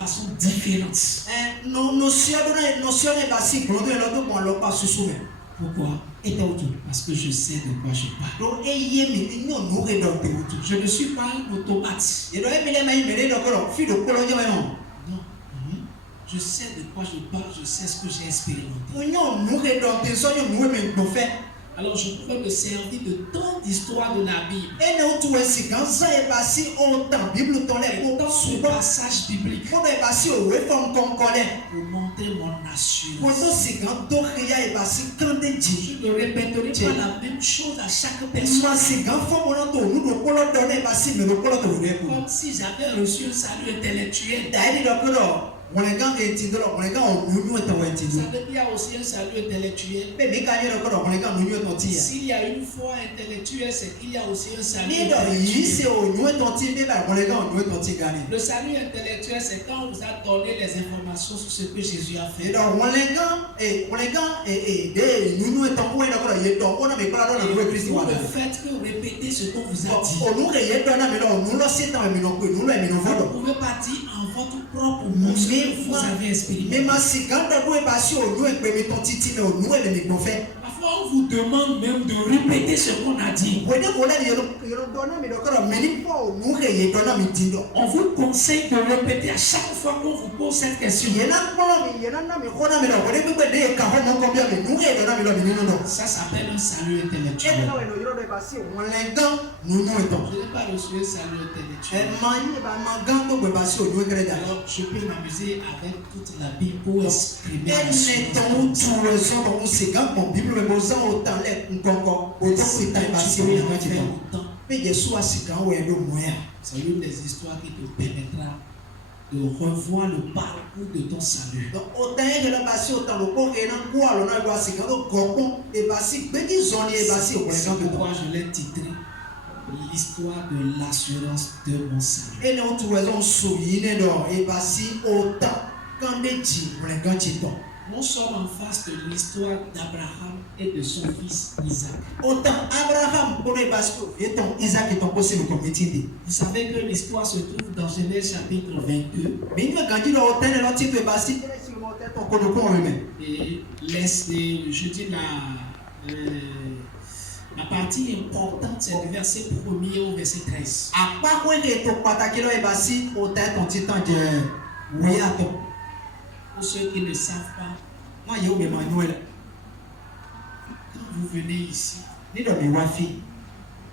façon différente. Pourquoi? Parce que je sais de quoi je parle. Je ne suis pas un automate. Non. Je sais de quoi je parle, je sais ce que j'ai expérimenté. Alors je pouvais me servir de tant d'histoires de la Bible. Dans ce passage biblique. Pour montrer mon assurance. Je ne répéterai pas la même chose à chaque personne. Comme si j'avais reçu un salut intellectuel. Ça veut dire qu'il y a aussi un salut intellectuel. S'il y a une foi intellectuelle, c'est qu'il y a aussi un salut intellectuel. Le salut intellectuel, c'est quand on vous a donné les informations sur ce que Jésus a fait. Le fait que vous répétez ce qu'on vous a dit. Vous ne pouvez pas dire en votre propre mot. Vous avez expérimenté. Parfois on vous demande même de répéter ce qu'on a dit. On vous conseille de répéter à chaque fois qu'on vous pose cette question. Ça s'appelle un salut intellectuel. Je n'ai pas reçu un salut intellectuel. Alors je peux m'amuser avec toute la Bible pour exprimer c'est une des histoires qui te permettra de revoir le parcours de ton salut. C'est pourquoi je l'ai titré l'histoire de l'assurance de mon salut. Nous sommes en face de l'histoire d'Abraham et de son fils Isaac. Vous savez que l'histoire se trouve dans Genèse chapitre 22. Et je dis la partie importante, c'est du verset 1er au verset 13. Pour ceux qui ne savent pas, quand vous venez ici,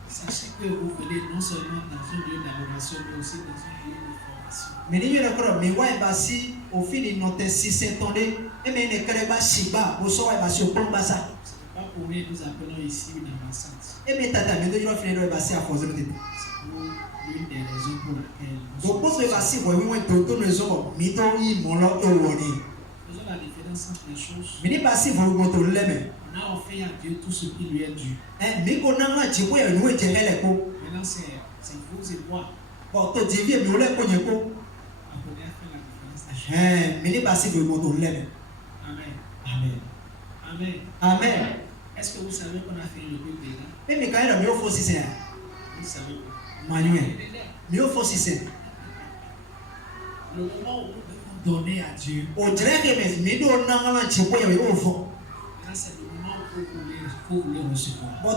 sachez que vous venez non seulement dans un lieu d'adoration, mais aussi dans un lieu de formation. C'est pas pour rien que nous appelons ici une ambassade. C'est l'une des raisons pour laquelle faisons la différence entre les choses. On a offert à Dieu tout ce qui lui est dû. Maintenant, c'est vous et moi. On a fait la différence. Amen. Amen. Amen. Amen. Est-ce que vous savez qu'on a fait le but déjà? Vous savez pas. Manuel. Le moment où nous devons donner à Dieu, là c'est le moment où vous voulez recevoir. Le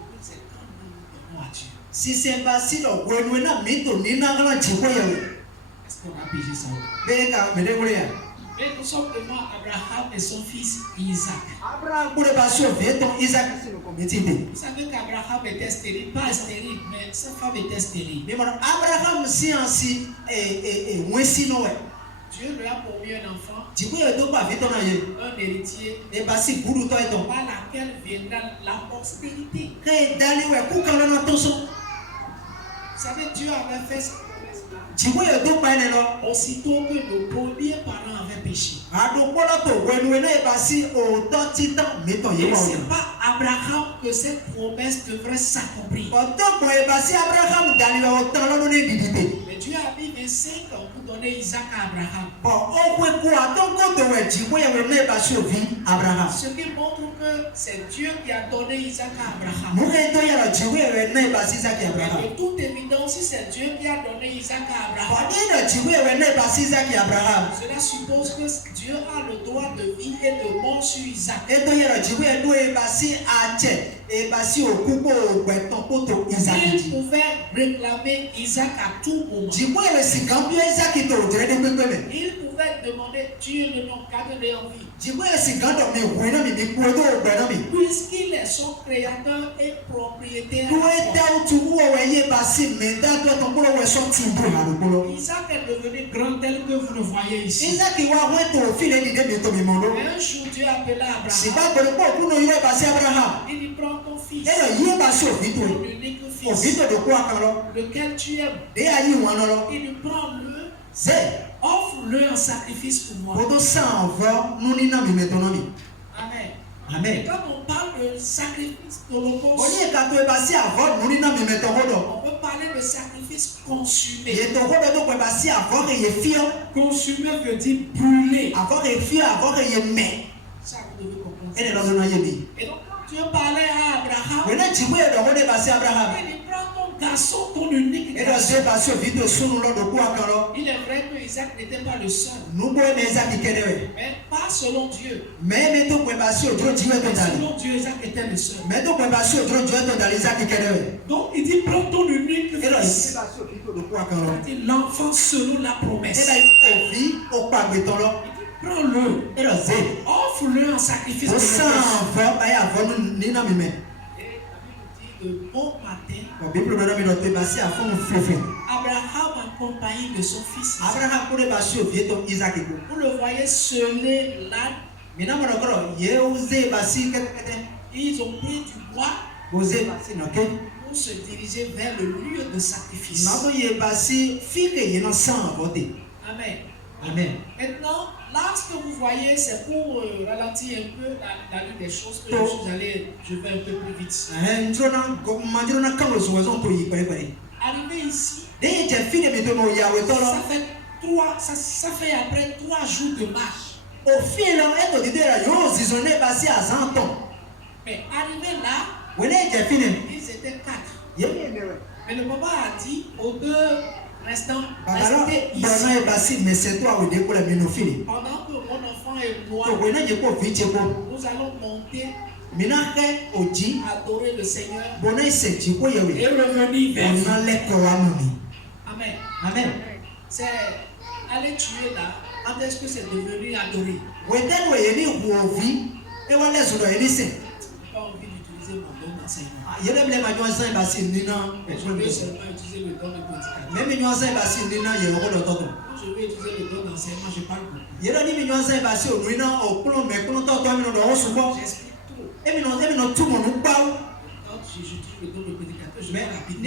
but, c'est quand nous donnons à Dieu. Est-ce qu'on a pigé ça? Et nous sommes devant Abraham et son fils Isaac. Vous savez qu'Abraham était stérile, pas stérile, mais sa femme était stérile. Dieu lui a promis un enfant, un héritier, par laquelle viendra la postérité. Vous savez, Dieu avait fait ça. Aussitôt que nos premiers parents avaient péché. Et c'est pas Abraham que cette promesse devrait s'accomplir. Mais Dieu a mis 25 ans pour donner Isaac à Abraham. Ce qui montre que c'est Dieu qui a donné Isaac à Abraham. Et de toute évidence, Donc si c'est Dieu qui a donné Isaac à Abraham, cela suppose que Dieu a le droit de vie et de mort sur Isaac. Il pouvait réclamer Isaac à tout moment. Il pouvait demander Dieu de non garder en vie. Puisqu'il est son créateur et propriétaire. Isaac est devenu grand tel que vous le voyez ici. Un jour Dieu appela Abraham. Il dit prends ton fils, ton unique fils, lequel tu aimes. Il dit prends-le, offre-le en sacrifice pour moi. Amen. Amen. Quand on parle de sacrifice d'holocauste, on peut parler de sacrifice consumé. Consumé veut dire brûlé. Ça, vous devez comprendre. Et donc, quand Dieu parlait à Abraham, il dit prends ton garçon, ton unique garçon. Il est vrai que Isaac n'était pas le seul. Mais pas selon Dieu. Selon Dieu, Isaac était le seul. Donc il dit prends ton unique fils. L'enfant selon la promesse. Prends-le. Offre-le en sacrifice. Et la Bible dit de bon matin, Abraham accompagné de son fils. Vous le voyez seler l'âne. Ils ont pris du bois pour se diriger vers le lieu de sacrifice. Amen. Amen. Maintenant, là, ce que vous voyez, c'est pour ralentir un peu la lutte des choses que je vais un peu plus vite. Arrivé ici, ça fait après 3 jours de marche. Mais arrivé là, ils étaient 4. Mais le papa a dit aux 2 restants, restez ici. Pendant que mon enfant est moi, nous allons monter, adorer le Seigneur et revenir vers vous. Amen. Amen. C'est aller tuer là. Quand est-ce que c'est devenu adorer? Je n'ai pas envie d'utiliser mon don d'enseignement. Je veux seulement utiliser le don de prédicateur. Quand je veux utiliser le don d'enseignement, je parle beaucoup. J'explique trop. Quand j'utilise le don de prédicateur, je vais rapidement.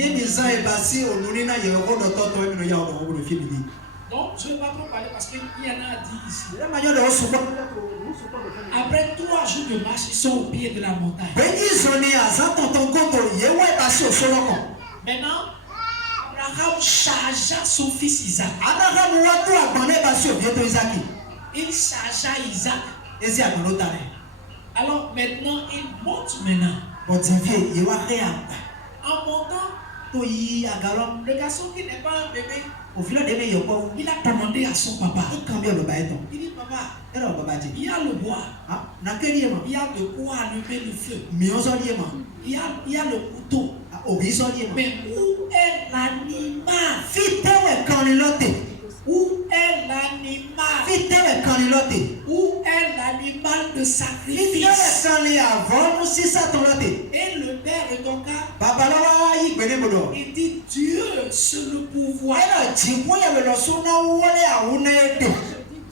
Donc, je ne vais pas trop parler parce qu'il y en a dit ici. Après 3 jours de marche, ils sont au pied de la montagne. Maintenant, Abraham chargea son fils Isaac. Il chargea Isaac. Alors maintenant, il monte maintenant. En montant, le garçon qui n'est pas un bébé, il a demandé à son papa. Il dit papa, il y a le bois, il y a de quoi allumer le feu, il y a le couteau. Mais où est l'animal? Où est l'animal? Où est l'animal de sacrifice? Et le père de ton cas, il dit Dieu, c'est le pouvoir.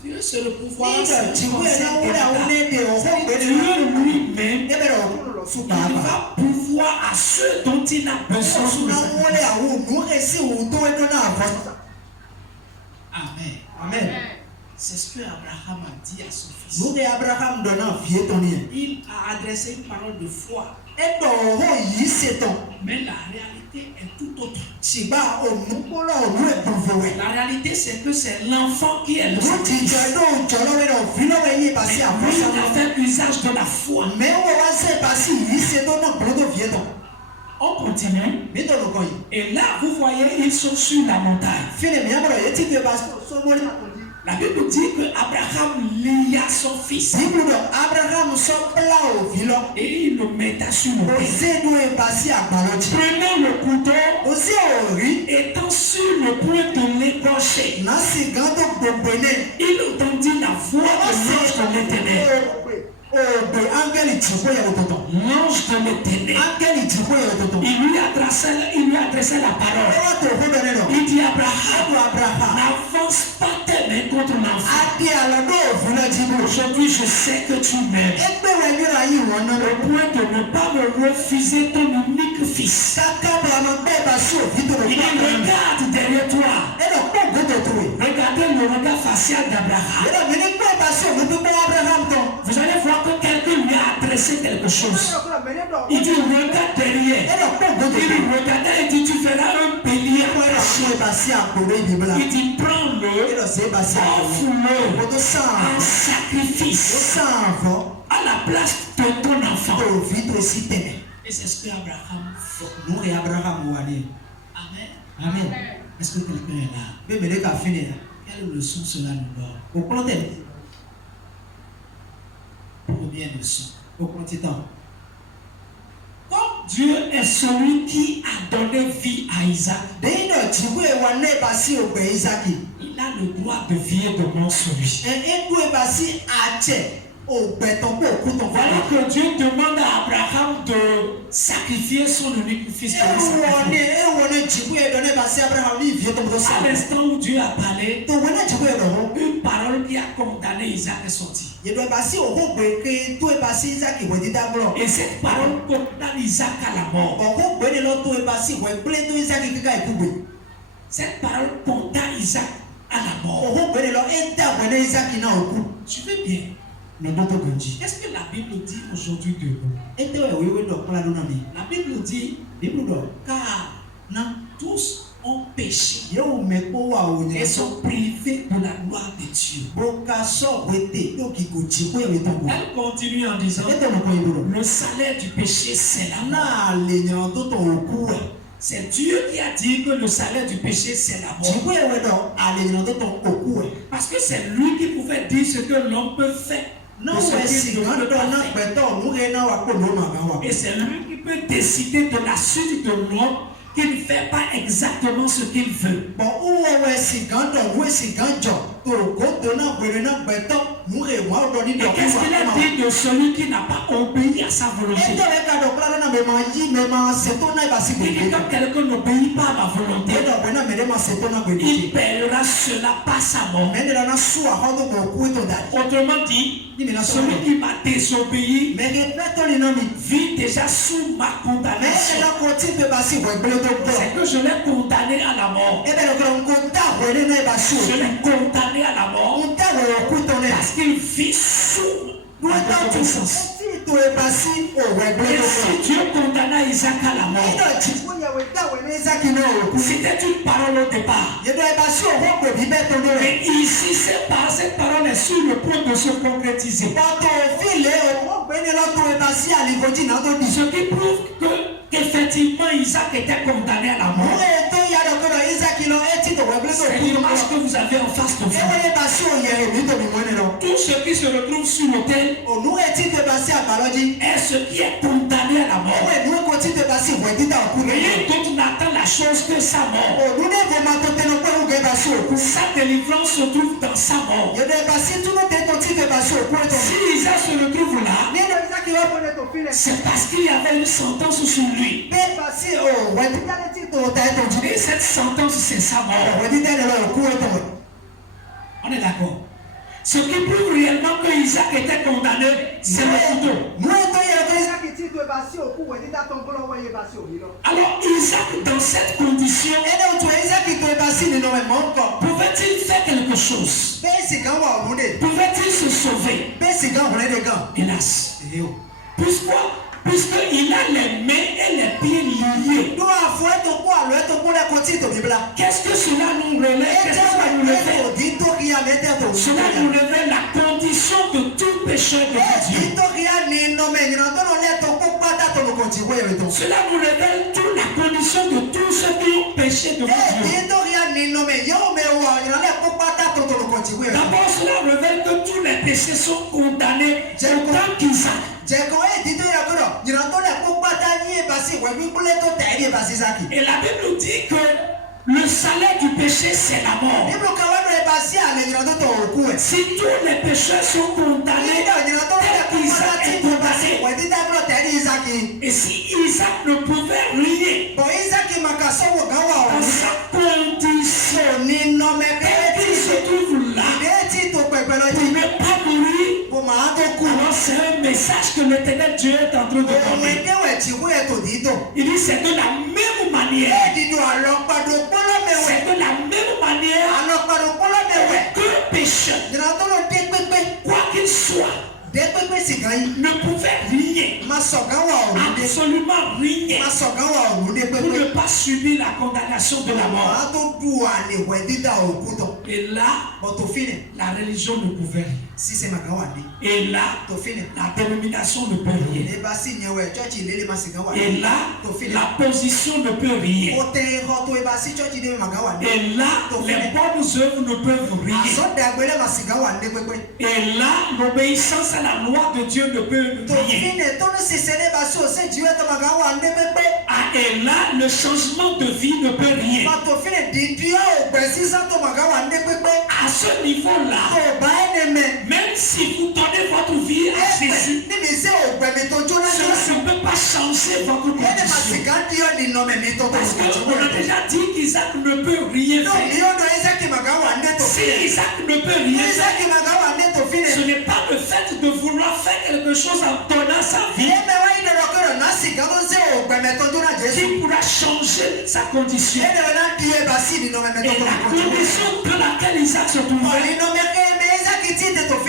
Dieu, c'est le pouvoir. Dieu lui-même, il va pouvoir à ceux dont il a besoin. Amen. Amen. C'est ce que Abraham a dit à son fils. Il a adressé une parole de foi. Mais la réalité est tout autre. La réalité, c'est que c'est l'enfant qui est le sacrifice. Il a fait usage de la foi. On continue. Mi to no koyi. Et là, vous voyez, ils sont sur la montagne. Fini mi amoro yeti ke basto so mo la konji. La Bible dit que Abraham lia son fils Bible do Abraham so pla o vilo. et il le metta sur le O père. se do e basi agbaloji. Prenant le couteau, O se o ri étant sur le point de l'écorcher, na si gando gbogbo ne. il entendit la voix de l'ange de l'Éternel. Ogbe angeli chiko ya ototo. L'ange de l'Éternel. Angeli chiko ya ototo. Il lui adressait la parole. Ewa to hodo ne no. Il dit Abraham, Abraham. n'avance pas tes mains contre l'enfant. Ade alado vula jibo. Aujourd'hui, je sais que tu m'aimes. Egbe wa yura yi wona Au no. point de ne pas me refuser ton unique fils. Saka ba ma be ba so vito no. Il dit, regarde derrière toi. Ero ko godo to. Regardez le regard facial d'Abraham. Ero mi ni be ba so mo to Abraham to. Vous allez voir que quelqu'un lui a adressé quelque chose. Il dit, regarde derrière. Ero ko godo Il to. dit, regarde, il dit, tu feras un bélier précieux. Se basi akore bibla. Il dit, prends-le, Ero se basi akore. offre-le Odo en san. sacrifice Sanvo. à la place de ton enfant. To vito si tene. Et c'est ce que Abraham fait. No e Abraham wani. Amen. Amen. Est-ce que quelqu'un est là? Be me le ka fini. Quelle leçon cela nous donne? O plote. Combien de leçons? O plote temps. Comme Dieu est celui qui a donné vie à Isaac, Deino chiko e wane basi ogbe Isaki. il a le droit de vie et de mort sur lui. E du e basi ache ogbe ton ko ku ton Voilà que Dieu demande à Abraham de sacrifier son unique fils pour le sacrifier. wone chiko e donne basi Abraham ni vie ton to À sa. l'instant où Dieu a parlé, To wone chiko e do. une parole qui a condamné Isaac est sortie. Ye do basi o ko gbe ke to e basi Isaki we di da blo. Et cette parole condamne Isaac à la mort. O ko gbe ni lo to e basi we ple to Isaki kika e ku gbe. Cette parole condamne Isaac à la O mort. ko gbe ni lo e da we Isaki na o ku. Suivez bien. No do to gonji. Qu'est-ce que la Bible dit aujourd'hui de nous? E te we we do kala do na mi. La Bible dit, Bible do. car Na tous ont péché ye o me ko wa o et nya. sont privés de la gloire de Dieu. Boka so wete yo ki ko chiko e we to go. Elle continue en disant, E te mo ko iburo. le salaire du péché, c'est la mort. Na le nya to to o ku e. C'est Dieu qui a dit que le salaire du péché, c'est la mort. Chiko e we do ale nya to to o ku e. Parce que c'est lui qui pouvait dire ce que l'homme peut faire. Na de ce we qu'il si ne gan peut do pas na faire. pe to mu ge na wa ko lo ma ga wa. Et c'est lui qui peut décider de la suite de l'homme qui ne fait pas exactement ce qu'il veut. Bon o we si gan do we si gan jo to ko do na gbe na pe to mu ge wa do ni do Et qu'est-ce qu'il a dit de celui qui n'a pas obéi à sa E volonté? te we ka do kala na me ma yi me ma se to na ba si Il dit gbe. quand quelqu'un n'obéit pas à ma volonté, E do we na me de ma se to na gbe il ni. paiera cela par sa mort. Me de na su a ho do ko ku to da. Autrement dit, Ni me na so. celui qui m'a désobéi Me ge pe to ni na mi. vit déjà sous ma Me condamnation. e na ko ti pe ba si we gbe to go. C'est que je l'ai condamné à la mort. E be lo ko ko ta we ni na ba su. Je l'ai condamné à la mort On ta we ku to ne. parce qu'il vit sous ma désobéissance. To e ba si o we gbe Et to go. si Dieu condamna Isaac à la mort, Ino ti ko ya we ta we ni Isaki na o ku. c'était une parole au départ. Ye do e ba si o ho gbe bi be to no. Mais ici, cette parole est sur le point de se concrétiser. Bato file o ho gbe ni lo to e ba si ali go ji na to di. Ce qui prouve qu'effectivement Isaac était condamné à la Mo mort. e to ya do ko Isaki lo e ti to we gbe to C'est ku. l'image que vous avez en face de E vous. we ba si o ye mi to mi mo ne lo. Tout ce qui se retrouve sur l'autel O nu e ti te ba si agbaloji. est ce qui est condamné à la O mort. we nu ko ti te ba si we di ta o ku ne. Rien d'autre n'attend la chose que sa mort. O nu ne go ma to te no pe u ge ba si o ku. Sa délivrance se trouve dans sa mort. Ye do e ba si tu no te to ti te ba si o ku to. Si Isaac se retrouve là, Ni do Isaki wa ko ne to file. c'est parce qu'il y avait une sentence sur lui. Be ba si o we ti ta ti to ta to ji. Et cette sentence, c'est sa mort. We ti ta ne lo ku to. On est d'accord. Ce qui prouve réellement que Isaac était condamné, c'est le couteau. Mu e to ye to Isaki ti to ba si oku we ti ta ton bolo we ye ba si omi lo. Alors Isaac, dans cette condition, ene otu Isaki to ba si ni no e mo ko. pouvait-il faire quelque chose? Be si kan wa o de. Pouvait-il se sauver? Be si kan o de gan. Hélas. E o. Puisqu'il a les mains et les pieds liés. Do afo e to ko alo e to ko le ko ti to bibla. Qu'est-ce que cela nous relève? Qu'est-ce que cela nous révèle? Di to ki ya me te to. Cela nous révèle la condition de tout pécheur de Dieu. Di to ki ya ni no me ni no to no le to ko pa ta to no Cela nous révèle toute la condition de tous ceux qui ont péché devant Dieu. D'abord, cela révèle que tous les péchés sont condamnés autant qu'Isaac. Et la Bible dit que le salaire du péché, c'est la mort. Si tous les pécheurs sont condamnés, tel qu'Isaac est condamné, et si Isaac ne pouvait rien, dans sa condition, il se trouve là, pour ne pas mourir, alors c'est un message que l'Éternel Dieu est en train de donner. Il dit c'est de la même manière. C'est de la même manière qu'un pécheur, quoi qu'il soit, ne pouvait rien, absolument rien, pour ne pas subir la condamnation de la mort. Et là, la religion ne pouvait rien. Et là, la dénomination ne peut rien. Et là, la position ne peut rien. Et là, les bonnes œuvres ne peuvent rien. Et là, l'obéissance à la loi de Dieu ne peut rien. Et là, le changement de vie ne peut rien. À ce niveau-là, même si vous donnez votre vie à Jésus, ça ne peut pas changer votre condition. Parce qu'on a déjà dit qu'Isaac ne peut rien faire. Si Isaac ne peut rien faire, ce n'est pas le fait de vouloir faire quelque chose en donnant sa vie qui pourra changer sa condition. Et la condition dans laquelle Isaac se trouvait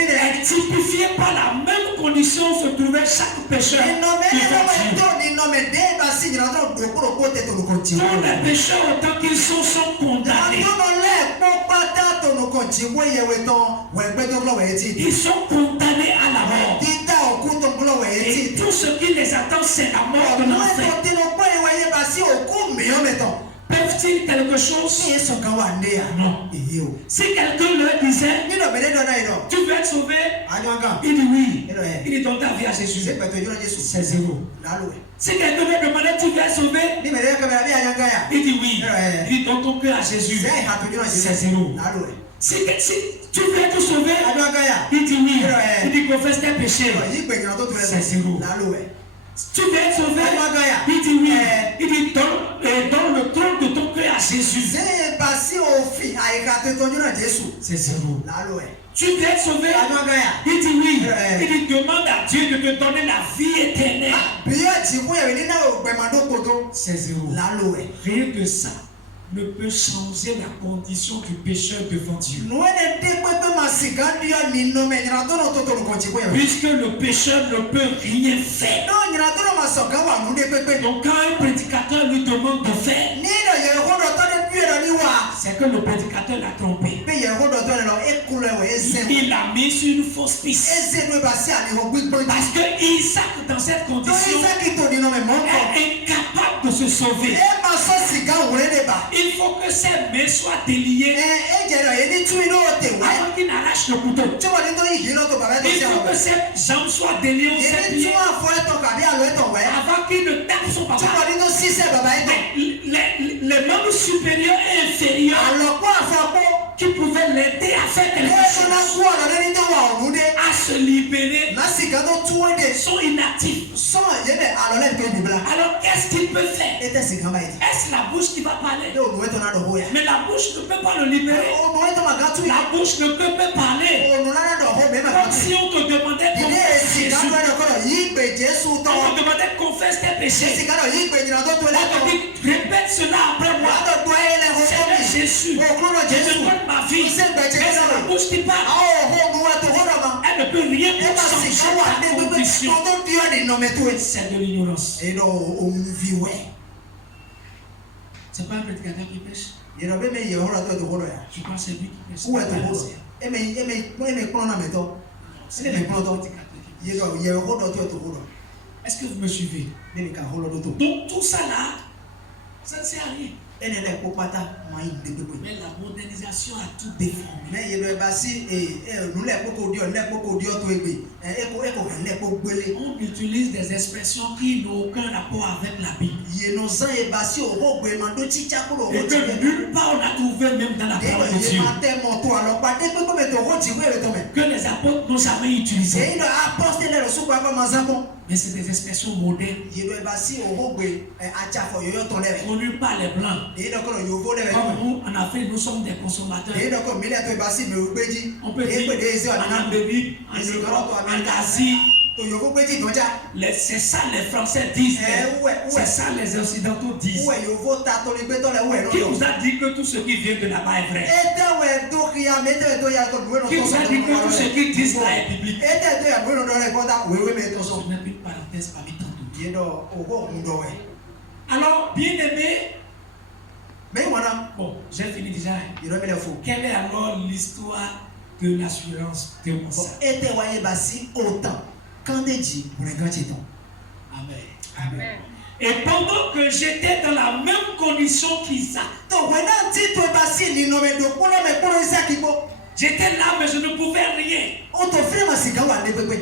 est typifiée par la même condition où se trouvait chaque pécheur. Tous les pécheurs, autant qu'ils sont condamnés. Ils sont condamnés à la mort. Et tout ce qui les attend, c'est la mort de l'enfer. Peuvent-ils quelque chose? Non. Si quelqu'un leur disait, tu veux être sauvé? Il dit oui. Il dit donne ta vie à Jésus. C'est zéro. Si quelqu'un lui demandait, tu veux être sauvé? Il dit oui. Il dit donne ton cœur à Jésus. C'est zéro. Si tu veux être sauvé, il dit oui. Il dit confesse tes péchés. C'est zéro. Tu veux être sauvé, il dit oui. Il dit donne le trône de ton cœur à Jésus. C'est zéro. Tu veux être sauvé, il dit oui. Il dit demande à Dieu de te donner la vie éternelle. C'est zéro. Rien que ça ne peut changer la condition du pécheur devant Dieu. Puisque le pécheur ne peut rien faire. Donc quand un prédicateur lui demande de faire, c'est que le prédicateur l'a trompé. Il l'a mis sur une fausse piste. Parce que Isaac, dans cette condition, est incapable de se sauver. Il faut que ses mains soient déliées avant qu'il n'arrache le couteau. Il faut que ses jambes soient déliées aux ses pieds avant qu'il ne tape son papa. Les membres supérieurs et inférieurs qui pouvaient l'aider à faire quelque chose, à se libérer, sont inactifs. Alors qu'est-ce qu'il peut faire? Est-ce la bouche qui va parler? Mais la bouche ne peut pas le libérer. La bouche ne peut pas parler. Comme si on te demandait de confesser Jésus. On te demandait de confesser tes péchés. On te dit répète cela après moi. Seigneur Jésus, je te donne ma vie. Mais c'est la bouche qui parle. Elle ne peut rien pour changer ta condition. C'est de l'ignorance. C'est pas un prédicateur qui pêche. Je pense que c'est lui qui pêche. Est-ce que vous me suivez? Donc tout ça là, ça ne sert à rien. Mais la modernisation a tout déformé. On utilise des expressions qui n'ont aucun rapport avec la Bible. Et que nulle part on a trouvé même dans la parole de Dieu. Que les apôtres n'ont jamais utilisé. Mais c'est des expressions modernes connues par les Blancs. Comme nous, en Afrique, nous sommes des consommateurs. On peut dire en Amérique, en Europe, en Asie. C'est ça les Français disent. C'est ça les Occidentaux disent. Qui vous a dit que tout ce qui vient de là-bas est vrai? Qui vous a dit que tout ce qu'ils disent là est biblique? Je mets une parenthèse parmi tant d'autres. Alors, bien aimé, bon, j'ai fini déjà. Quelle est alors l'histoire de l'assurance de mon sac? Amen. Amen. Et pendant que j'étais dans la même condition qu'Isaac, j'étais là mais je ne pouvais rien.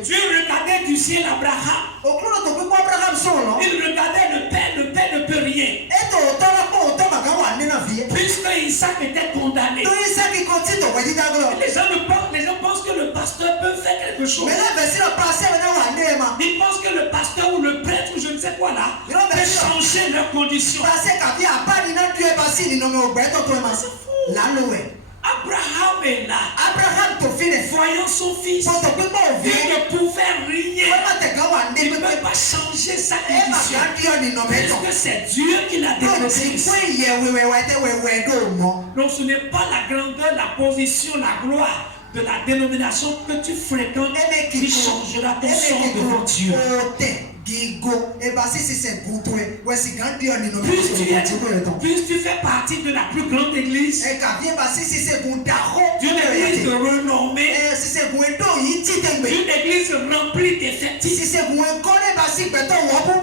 Dieu regardait du ciel Abraham. Il regardait le père ne peut rien. Puisque Isaac était condamné. Les gens pensent que le pasteur peut faire quelque chose. Ils pensent que le pasteur ou le prêtre ou je ne sais quoi là peut changer leurs conditions. Abraham est là. Voyant son fils, il ne pouvait rien. Il ne peut pas changer sa condition. Parce que c'est Dieu qui l'a décrété. Donc ce n'est pas la grandeur, la position, la gloire de la dénomination que tu fréquentes qui changera ton sort devant Dieu. Puisque tu fais partie de la plus grande église, d'une église renommée, d'une église remplie d'effectifs,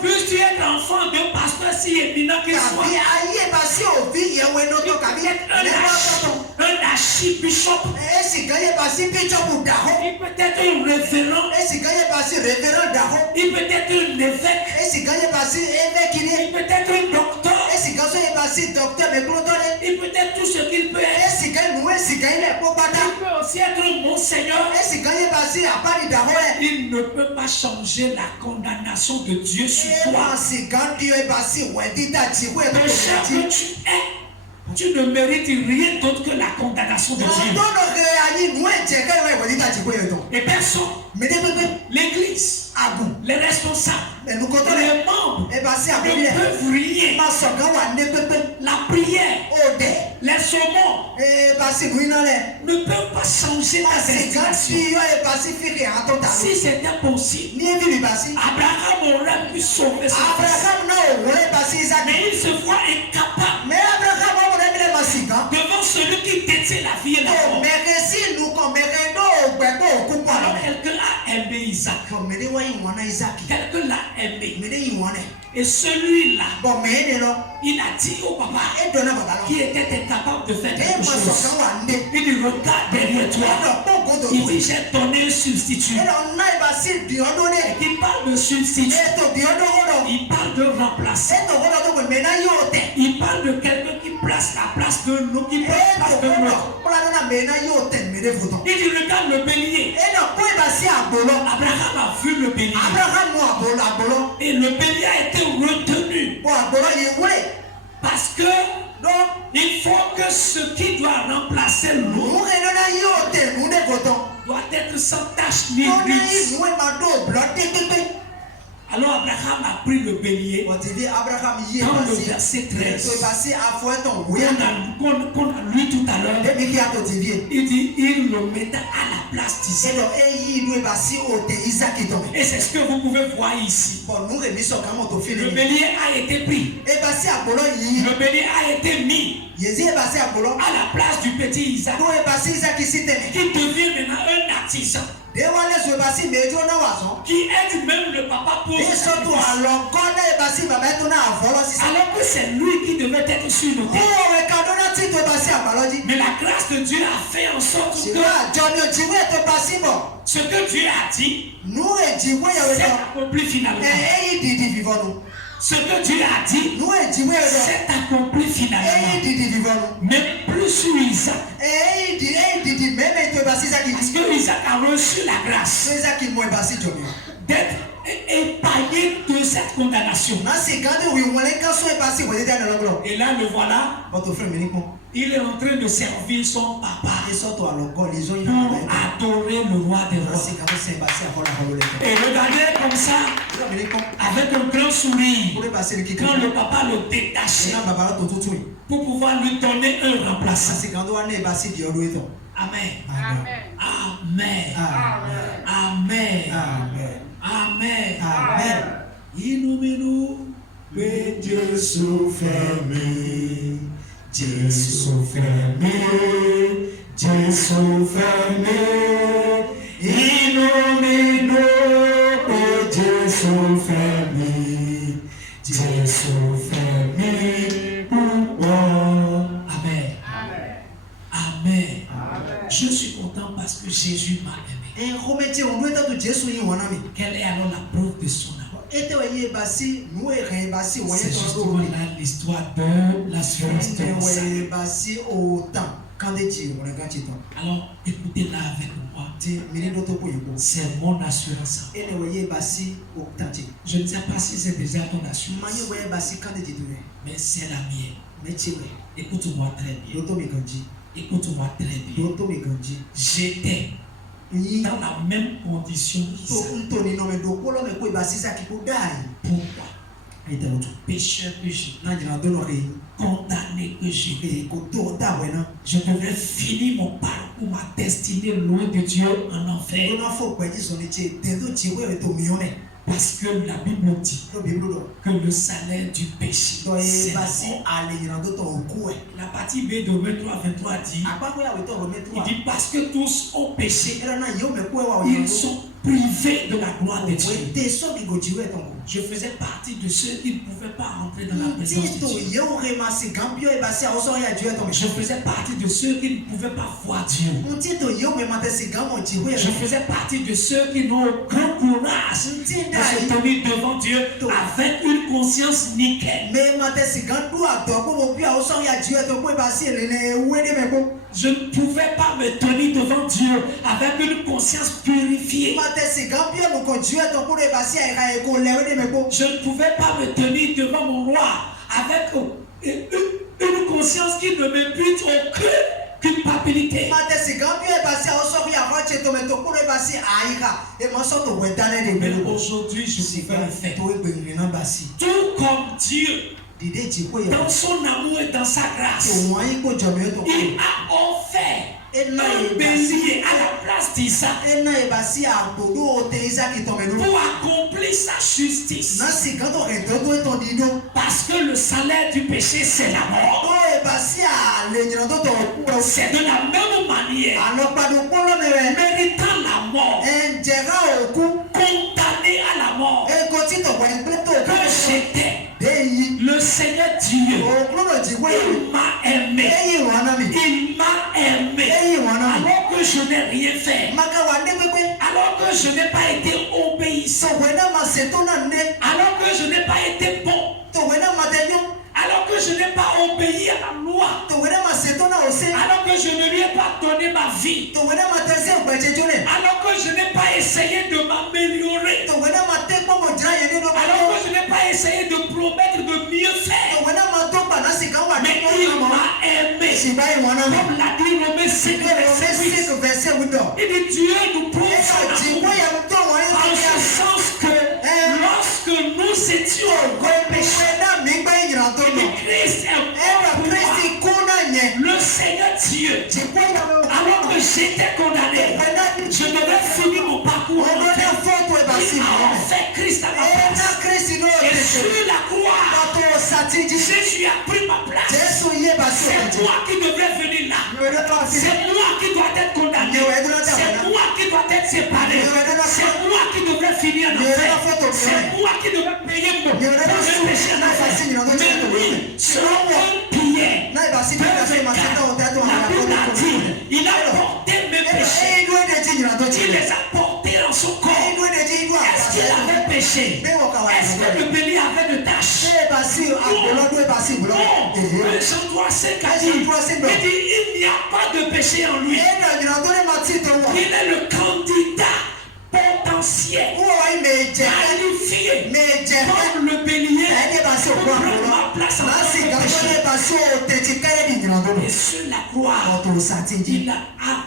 puisque tu es l'enfant d'un pasteur si éminent qu'il soit, un archibishop, il peut être un révérend, il peut être un évêque, il peut être un docteur, il peut être tout ce qu'il peut être. Il peut aussi être un monseigneur. Il ne peut pas changer la condamnation de Dieu sur toi. Pécheur que tu es, tu ne mérites rien d'autre que la condamnation de Dieu. Et personne, l'église, les responsables, les membres ne peuvent rien. La prière, les saumons ne peuvent pas changer ta destination. Si c'était possible, Abraham aurait pu sauver son fils. Mais il se voit incapable devant celui qui détient la vie et la mort. Alors quelqu'un a aimé Isaac. Quelqu'un l'a aimé. Et celui-là, il a dit au papa qui était incapable de faire quelque chose. Il dit regarde derrière toi. Il dit j'ai donné un substitut. Et il parle de substitut. Il parle de remplacer. Il parle de quelqu'un qui place la place de l'autre. Qui place la place de l'autre. Il dit regarde le bélier. Abraham a vu le bélier. Et le bélier a été retenu. Parce que il faut que ce qui doit remplacer l'autre doit être sans tache ni luxe. Alors Abraham a pris le bélier dans le verset 13 qu'on a lu tout à l'heure. Il dit, il le mettait à la place d'Isaac. Et c'est ce que vous pouvez voir ici. Le bélier a été pris. Le bélier a été mis à la place du petit Isaac, qui devient maintenant un artisan, qui aide même le papa pour alors que c'est lui qui devait être surnoté. Mais la grâce de Dieu a fait en sorte que ce que Dieu a dit s'est accompli finalement. Ce que Dieu a dit s'est accompli finalement. Mais plus sur Isaac. Parce que Isaac a reçu la grâce d'être épargné de cette condamnation. Et là, le voilà. Il est en train de servir son papa pour adorer le roi des rois. Et regardez comme ça, avec un grand sourire, quand le papa le détachait pour pouvoir lui donner un remplaçant. Amen. Amen. Amen. Amen. Amen. Inouminou, mais Dieu souffre. Dieu souffre, Dieu souffre, inouminou, Dieu souffre, Dieu souffre, Amen. Amen. Je suis content parce que Jésus m'a aimé. Quelle est alors la preuve de son amour? C'est justement là l'histoire de l'assurance de mon salut. Alors écoutez-la avec moi. C'est mon assurance. Je ne sais pas si c'est déjà ton assurance, mais c'est la mienne. Écoute-moi très bien. Écoute-moi très bien. J'étais dans la même condition qu'Isaac. Pourquoi? Pécheur que j'étais, condamné que j'étais, je devais finir mon parcours, ma destinée loin de Dieu en enfer. Parce que la Bible dit que le salaire du péché, c'est la mort. La partie B de 23 dit, il dit parce que tous ont péché, ils sont privés de la gloire de Dieu. Je faisais partie de ceux qui ne pouvaient pas entrer dans la présence de Dieu. Je faisais partie de ceux qui ne pouvaient pas voir Dieu. Je faisais partie de ceux qui n'ont aucun courage de se tenir devant Dieu avec une conscience nickel. Je ne pouvais pas me tenir devant Dieu avec une conscience purifiée. Je ne pouvais pas me tenir devant mon roi avec une conscience qui ne m'impute aucune culpabilité. Mais aujourd'hui, je suis fait. Tout comme Dieu, dans son amour et dans sa grâce, il a offert un bélier à la place d'Isaac pour accomplir sa justice. Parce que le salaire du péché, c'est la mort. C'est de la même manière, méritant la mort, condamné à la mort, que j'étais. Le Seigneur Dieu, il m'a aimé. Il m'a aimé. Alors que je n'ai rien fait. Alors que je n'ai pas été obéissant. Alors que je n'ai pas été bon. Alors que je n'ai pas obéi à la loi. Alors que je ne lui ai pas donné ma vie. Alors que je n'ai pas essayé de m'améliorer. Alors que je n'ai pas essayé de promettre de mieux faire. Mais il m'a aimé. Comme l'a dit Romains 5, verset 8. Il dit Dieu nous prouve son amour en ce sens que lorsque nous étions pécheurs, Christ est mort pour moi. Le Seigneur Dieu, alors que j'étais condamné, je devais finir mon parcours. Il a fait Christ à ma place. Et sur la croix, Jésus a pris ma place. C'est moi qui devrais venir là. C'est moi qui dois être condamné. C'est moi qui dois être séparé. C'est moi qui devrais finir en enfer. C'est moi qui devrais payer mon péché en enfer. Mais lui, selon un billet, la Bible a dit, il a porté mes péchés. Il les a portés dans son corps. Est-ce qu'il avait péché? Est-ce que le bélier avait de tâches? Non. Jean 3,5 a dit, il n'y a pas de péché en lui. Il est le candidat potentiel, qualifié, comme le bélier, pour prendre ma place en tant que péché. Et sur la croix, il a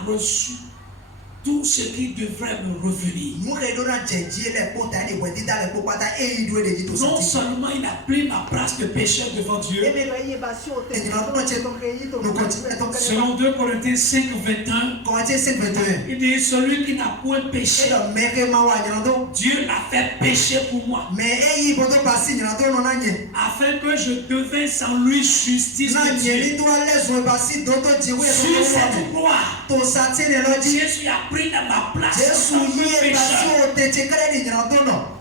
reçu tout ce qui devrait me revenir. Non seulement il a pris ma place de pécheur devant Dieu, selon 2 Corinthiens 5, 21, il dit celui qui n'a point péché, Dieu l'a fait pécher pour moi, afin que je devienne en lui justice de Dieu. Sur cette croix, Jésus a pris dans ma place en tant que pécheur.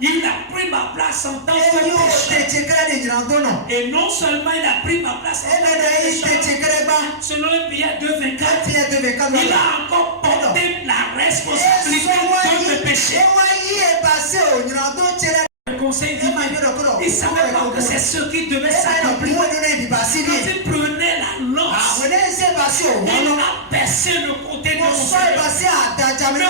Il a pris ma place en tant que pécheur. Et non seulement il a pris ma place en tant que pécheur, selon Pierre 2,24, il a encore porté la responsabilité de mes péchés. Le conseil dit, il ne savait pas que c'est ce qui devait s'accomplir. Quand il prenait la lance, il a percé le côté de mon frère. Mais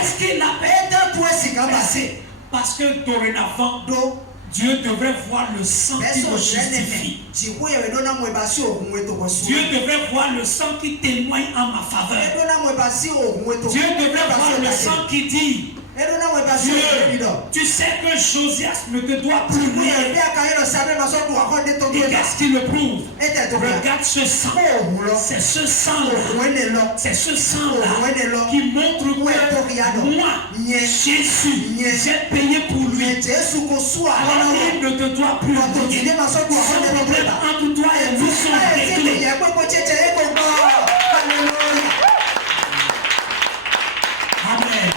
est-ce qu'il a percé? Parce que dorénavant, Dieu devrait voir le sang qui me justifie. Dieu devrait voir le sang qui témoigne en ma faveur. Dieu devrait voir le sang qui dit, Dieu, tu sais que Josias ne te doit plus rien. Et qu'est-ce qui le prouve? Regarde ce sang. C'est ce sang-là. C'est ce sang-là qui montre que moi, Jésus, j'ai payé pour lui. Alors il ne te doit plus rien. Ce problème entre toi et lui sont réglés. Amen.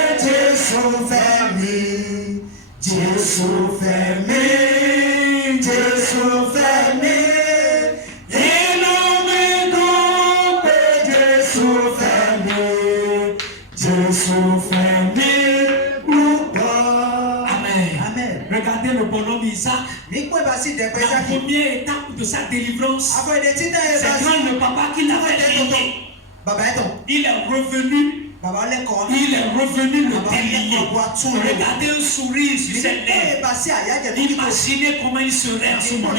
Dieu fermé, Dieu fermé, Dieu fermé. Regardez le bonhomme Isaac. La première étape de sa délivrance, c'est quand le papa qui l'avait créé, il est revenu. Il est revenu le délier. Regardez un sourire sur ses lèvres. Imaginez comment il serait en ce moment.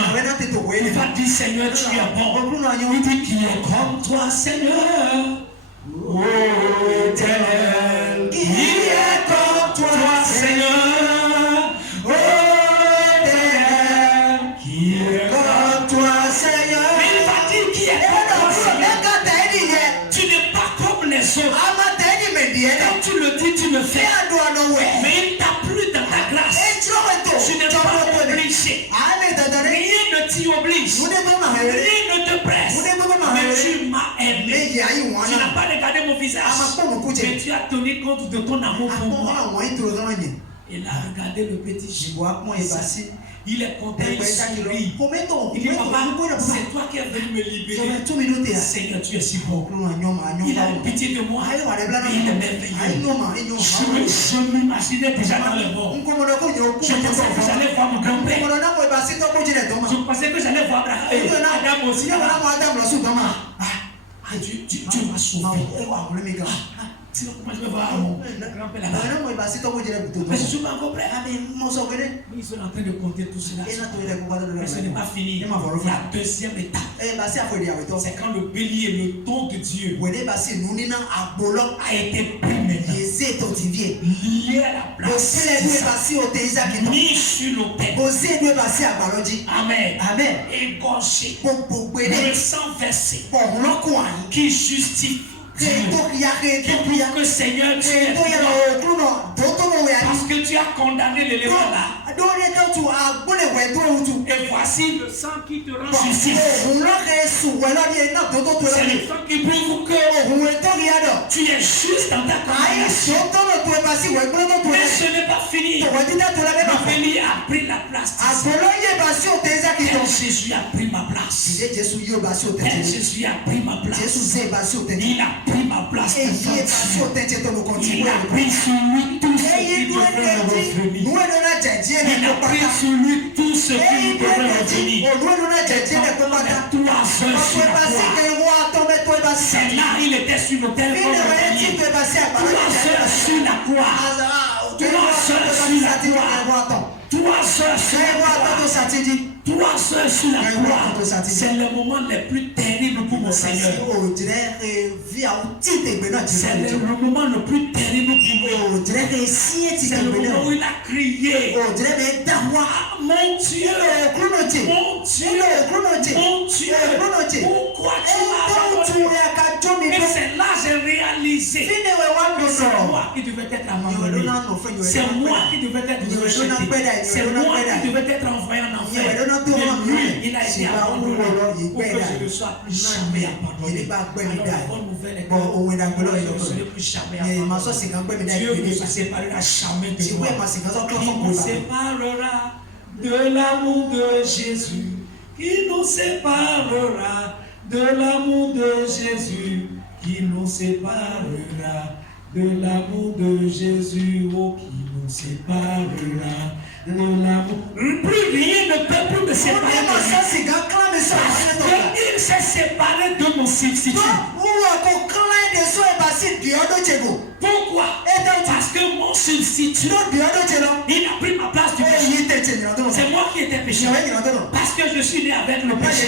Il va dire Seigneur, tu es bon. Il dit qui est comme toi, Seigneur. Oh éternel, qui est comme toi, Seigneur. Oh éternel, qui est comme toi, Seigneur. Il va dire qui est comme toi, Seigneur. Tu n'es pas comme les autres. Quand tu le dis, tu le fais. Mais il t'a plu dans ta grâce. Tu n'es pas obligé. Rien ne t'y oblige. Rien ne te presse. Mais tu m'as aimé. Tu n'as pas regardé mon visage. Mais tu as tenu compte de ton amour pour moi. Et là, regardez le petit Jibois. Il est content, il sourit. Il dit, papa, c'est toi qui es venu me libérer. Seigneur, tu es si bon. Il a pitié de moi. Il est merveilleux. Je m'imaginais déjà dans le monde. Je pensais que j'allais voir mon grand-père. Je pensais que j'allais voir Adam aussi. Tu m'as sauvé. Sinon, comment je vais voir mon grand-père là-bas? Mais je suis pas encore prêt. Mais ils sont en train de compter tout cela. Mais ce n'est pas fini. Il y a la deuxième étape. C'est quand le bélier, le don de Dieu, a été pris maintenant. Lié à la place. Mis sur l'autel. Amen. Égorgé. Le sang versé. Qui justifie. Qui prouve que Seigneur tu es fort. Parce que tu as condamné l'élément là. Et voici le sang qui te rend justice. C'est le sang qui prouve que tu es juste dans ta condamnation. Mais ce n'est pas fini. Le bélier a pris la place. Tel Jésus a pris ma place. Tel Jésus a pris ma place. Il a pris ma place. Il a pris sur lui tout ce qui devrait revenir. Il a pris sur lui tout ce qui devrait revenir. Pendant les 3 heures sur la croix. C'est là il était sur l'autel pour revenir. 3 heures sur la croix. 3 heures sur la croix. 3 heures sur la croix. 3 heures sur la croix, c'est le moment le plus terrible pour mon Seigneur. C'est le moment le plus terrible pour moi. C'est le moment où il a crié. Mon Dieu, mon Dieu, mon Dieu, pourquoi tu m'as abandonné? Et c'est là que j'ai réalisé que c'est moi qui devais être abandonné. C'est moi qui devais être rejeté. C'est moi qui devais être envoyé en enfer. Mais lui, il a été abandonné pour que je ne sois plus jamais abandonné. Alors la bonne nouvelle est que je ne serai plus jamais abandonné. Dieu ne se séparera jamais de moi. Qui nous séparera de l'amour de Jésus? Qui nous séparera de l'amour de Jésus? Qui nous séparera de l'amour de Jésus? Oh, qui nous séparera de l'amour? Plus rien ne peut plus me séparer de lui. Parce qu'il s'est séparé de mon substitut. Pourquoi? Parce que mon substitut, il a pris ma place du péché. C'est moi qui étais pécheur. Parce que je suis né avec le péché.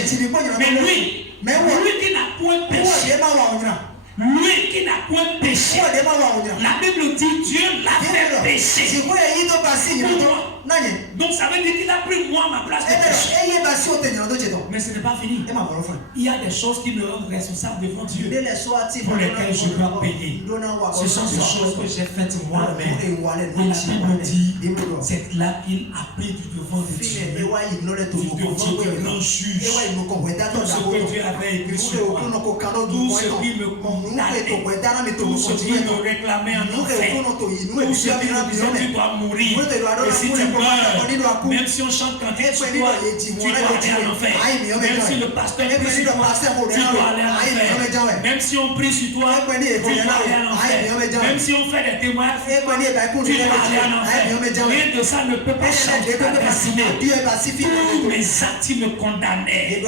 Mais lui qui n'a point péché. Lui qui n'a point péché. La Bible dit Dieu l'a fait pécher. Donc ça veut dire qu'il a pris moi ma place de péché. Mais ce n'est pas fini. Il y a des choses qui me rendent responsable devant Dieu, pour lesquelles je dois payer. Ce sont ces choses que j'ai faites moi-même. Et la Bible dit, c'est là qu'il a pris du devant de Dieu, du devant du grand juge. Tout ce que Dieu avait écrit sur moi, tout ce qui me condamnait, tout ce qui me réclamait en enfer, tout ce qui me disait tu dois mourir. Et si tu meurs, même si on chante quand tu dois aller en enfer. Même si le pasteur prie sur toi, tu dois aller en enfer. Même si on prie sur toi, tu dois aller en enfer. Même si on fait des témoignages, tu dois aller en enfer. Rien de ça ne peut pas changer ta destinée. Tous mes actes me condamnaient.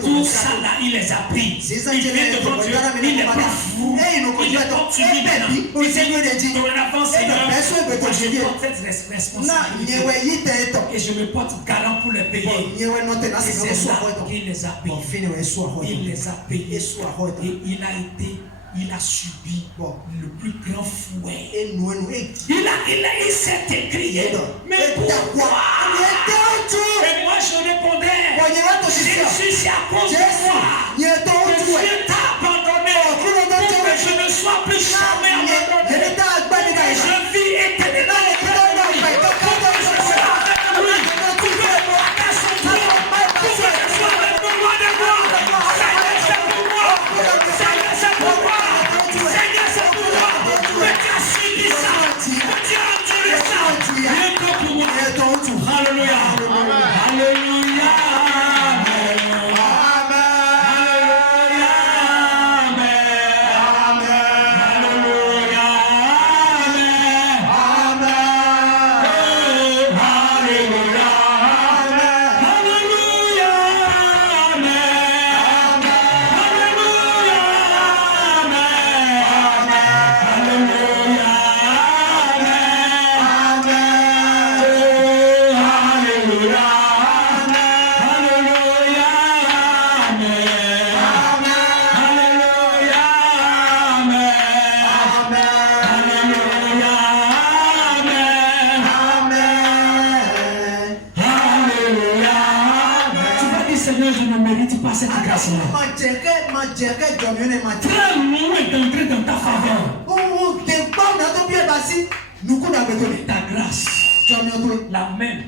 Tout ça là, il les a pris. Il vient devant Dieu, il les prend fou. Il les porte sur lui-même. Il dit, dorénavant Seigneur, je porte cette responsabilité. Et je me porte garant pour les payer. Et c'est là qu'il les a payés. Il les a payés. Et il a subi le plus grand fouet. Il s'est écrié. Mais pourquoi? Et moi je répondais, Jésus, c'est à cause de moi que Dieu t'a abandonné pour que je ne sois plus jamais abandonné. Et je vis éternellement pour que je sois avec lui, pour que je sois à son trône, pour que je sois avec le roi de moi. Seigneur, c'est pour moi. Seigneur, c'est pour moi. Seigneur, c'est pour moi. Que tu as suivi ça. Que tu as enduré ça. Rien que pour moi. Alléluia. Alléluia. Alléluia. grâce là. Très long est entré dans ta faveur. Ta grâce, la même.